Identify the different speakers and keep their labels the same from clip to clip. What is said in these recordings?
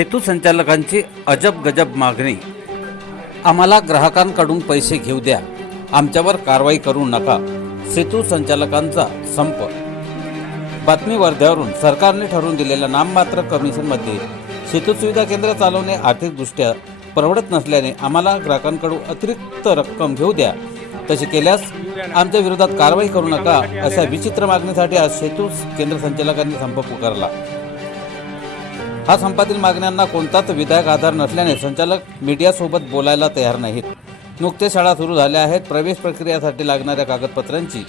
Speaker 1: सेतू संचालकांची अजब गजब मागणी. आम्हाला ग्राहकांकडून पैसे घेऊ द्या. आमच्यावर कारवाई करू नका. सेतू संचालकांचा संप. बातमी वर्ध्यावरून सरकारने ठरवून दिलेल्या नाममात्र कमिशनमध्ये सेतू सुविधा केंद्र चालवणे आर्थिकदृष्ट्या परवडत नसल्याने आम्हाला ग्राहकांकडून अतिरिक्त रक्कम घेऊ द्या. तसे केल्यास आमच्या विरोधात कारवाई करू नका अशा विचित्र मागणीसाठी आज सेतू केंद्र संचालकांनी संप पुकारला. हा संपातील मागण्यांना कोणताच विधायक आधार नसल्याने संचालक मीडियासोबत बोलायला तयार नाहीत. नुकतेच शाळा सुरू झाल्या आहेत. प्रवेश प्रक्रियेसाठी लागणाऱ्या कागदपत्रांची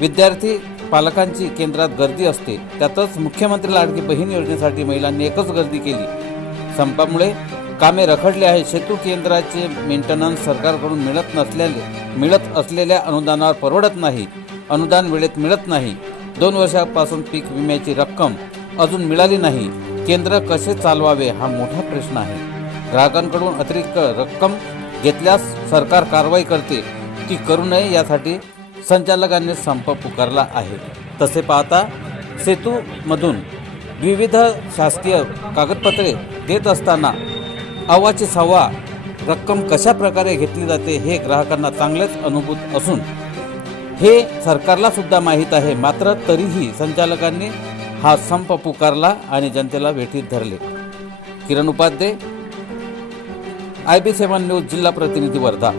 Speaker 1: विद्यार्थी पालकांची केंद्रात गर्दी असते. त्यातच मुख्यमंत्री लाडकी बहीण योजनेसाठी महिलांनी एकच गर्दी केली. संपामुळे कामे रखडली आहे सेतू केंद्राचे मेंटेनन्स सरकारकडून मिळत नसल्याने मिळत असलेल्या अनुदानावर परवडत नाही. अनुदान वेळेत मिळत नाही. दोन वर्षापासून पीक विम्याची रक्कम अजून मिळाली नाही. केंद्र कसे चालवावे हा मोठा प्रश्न आहे. ग्राहकांकडून अतिरिक्त रक्कम घेतल्यास सरकार कारवाई करते. ती करू नये यासाठी संचालकांनी संप पुकारला आहे. तसे पाहता सेतूमधून विविध शासकीय कागदपत्रे देत असताना अव्वाची सव्वा रक्कम कशा प्रकारे घेतली जाते हे ग्राहकांना चांगलेच अनुभूत असून हे सरकारला सुद्धा माहीत आहे. मात्र तरीही संचालकांनी हा संप पुकारला आणि जनतेला वेठीत धरले. Kiran Upadhye I B seven news जिल्हा प्रतिनिधी वर्धा.